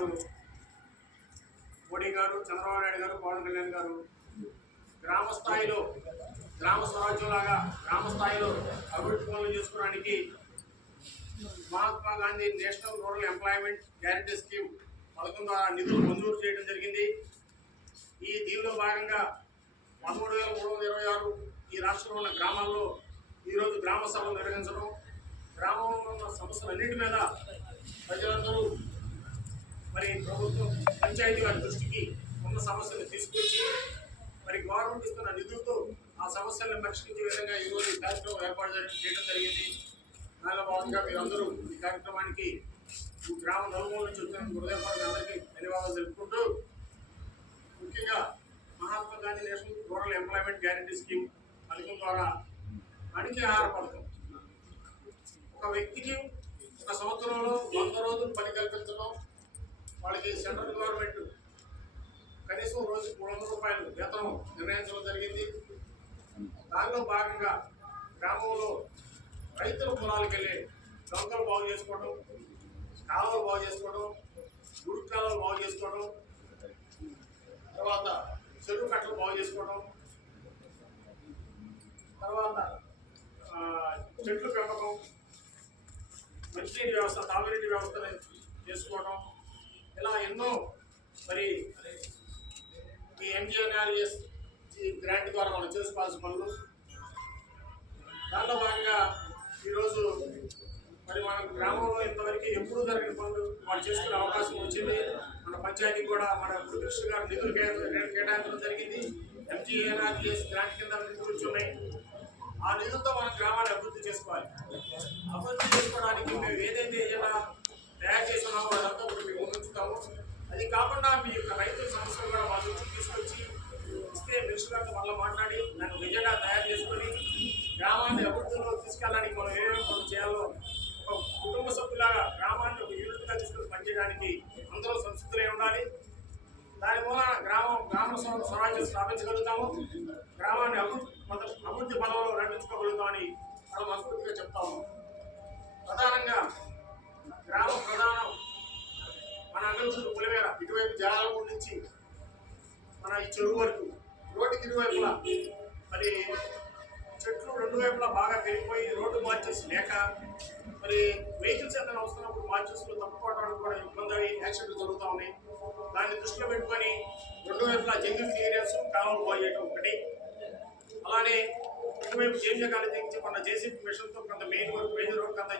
గారు మోడీ గారు, చంద్రబాబు నాయుడు గారు, పవన్ కళ్యాణ్ గారు గ్రామ స్థాయిలో గ్రామ స్వరాజ్యంలాగా గ్రామ స్థాయిలో అభివృద్ధి పనులు చేసుకోవడానికి Mahatma Gandhi national rural employment guarantee scheme పథకం ద్వారా నిధులు మంజూరు చేయడం జరిగింది. ఈ దీనిలో భాగంగా 13,326 ఈ రాష్ట్రంలో ఉన్న గ్రామాల్లో ఈరోజు గ్రామ సభలు నిర్వహించడం, గ్రామంలో ఉన్న సమస్యలన్నింటి మీద ప్రజలందరూ మరి ప్రభుత్వం పంచాయతీ వారి దృష్టికి ఉన్న సమస్యలు తీసుకొచ్చి మరి గవర్నమెంట్ ఇస్తున్న నిధులతో ఆ సమస్యలను పరిష్కరించే విధంగా ఈరోజు ఈ కార్యక్రమం ఏర్పాటు చేయడం జరిగింది. దానిలో భాగంగా మీరందరూ ఈ కార్యక్రమానికి గ్రామ నలుమూల నుంచి వచ్చిన హృదయపూర్వక అందరికీ ధన్యవాదాలు తెలుపుకుంటూ, ముఖ్యంగా Mahatma Gandhi national rural employment guarantee scheme పథకం ద్వారా అణికి ఆహార పథకం ఒక వ్యక్తికి ఒక సంవత్సరంలో 100 రోజులు పని కల్పించడం, వాళ్ళకి సెంట్రల్ గవర్నమెంట్ కనీసం రోజుకి 300 రూపాయలు వేతనం నిర్ణయించడం జరిగింది. దానిలో భాగంగా గ్రామంలో రైతుల పొలాలకు వెళ్ళి డొంకలు బాగు చేసుకోవడం, కాలువలు బాగు చేసుకోవడం, గుడి కాలువలు బాగు చేసుకోవడం, తర్వాత చెరువు కట్టలు బాగు చేసుకోవడం, తర్వాత చెట్లు పెంపకం, మంచినీటి వ్యవస్థ, తాగునీటి వ్యవస్థను చేసుకోవడం, ఇలా ఎన్నో మరి ఈ ఎంజీఎన్ఆర్ఎస్ గ్రాంట్ ద్వారా మనం చేసుకోవాల్సిన పనులు. దానిలో భాగంగా ఈరోజు మరి మన గ్రామంలో ఇంతవరకు ఎప్పుడూ జరిగిన పనులు వాళ్ళు చేసుకునే అవకాశం వచ్చింది. మన పంచాయతీ కూడా మన కృష్ణ గారు నిధులు కేటాయించడం జరిగింది. ఎంజీఎన్ఆర్ఎస్ గ్రాంట్ కింద నిధులు ఉన్నాయి. ఆ నిధులతో మన గ్రామాన్ని అభివృద్ధి చేసుకోవాలి. అభివృద్ధి చేసుకోవడానికి మేము ఏదైతే ఏదైనా తయారు చేస్తున్నామో అదంతా కూడా మేము ముందుంచుతాము. అది కాకుండా మీ యొక్క రైతుల సమస్యలు కూడా మా దృష్టికి తీసుకొచ్చి ఇస్తే మినిస్టర్ గారితో మళ్ళీ మాట్లాడి దాన్ని నిజంగా తయారు చేసుకొని గ్రామాన్ని అభివృద్ధిలో తీసుకెళ్ళడానికి మనం ఏమేమి పనులు చేయాలో ఒక కుటుంబ సభ్యులాగా గ్రామాన్ని ఒక యూనిట్గా తీసుకొని పనిచేయడానికి అందరూ సంసిద్ధులై ఉండాలి. దాని మూలన గ్రామ స్వరాజ్యం స్థాపించగలుగుతాము, గ్రామాన్ని అభివృద్ధి పదంలో నడిపించుకోగలుగుతామని మనం మనస్ఫూర్తిగా చెప్తాము. ప్రధానంగా గ్రామ ప్రధానం మన అంగళూరు పులివేర ఇటువైపు జాలగూడ నుంచి మన ఈ చెరువు వరకు రోడ్డుకి ఇరువైపులా మరి చెట్లు రెండు వైపులా బాగా పెరిగిపోయి రోడ్డు మార్చేసి లేక మరి వెహికల్స్ ఏదైనా వస్తున్నప్పుడు మార్చేసులు తప్పుకోవడానికి కూడా ఇబ్బంది అయ్యి యాక్సిడెంట్లు జరుగుతూ ఉన్నాయి. దాన్ని దృష్టిలో పెట్టుకొని రెండు వైపులా జంగిల్ ఏరియాస్ కాలువలు బాగు చేయడం ఒకటి, అలానే ఇటువైపు జేమ్య కాలేజీ నుంచి మన జేసీబీ మిషన్తో కొంత మెయిన్ రోడ్ కొంత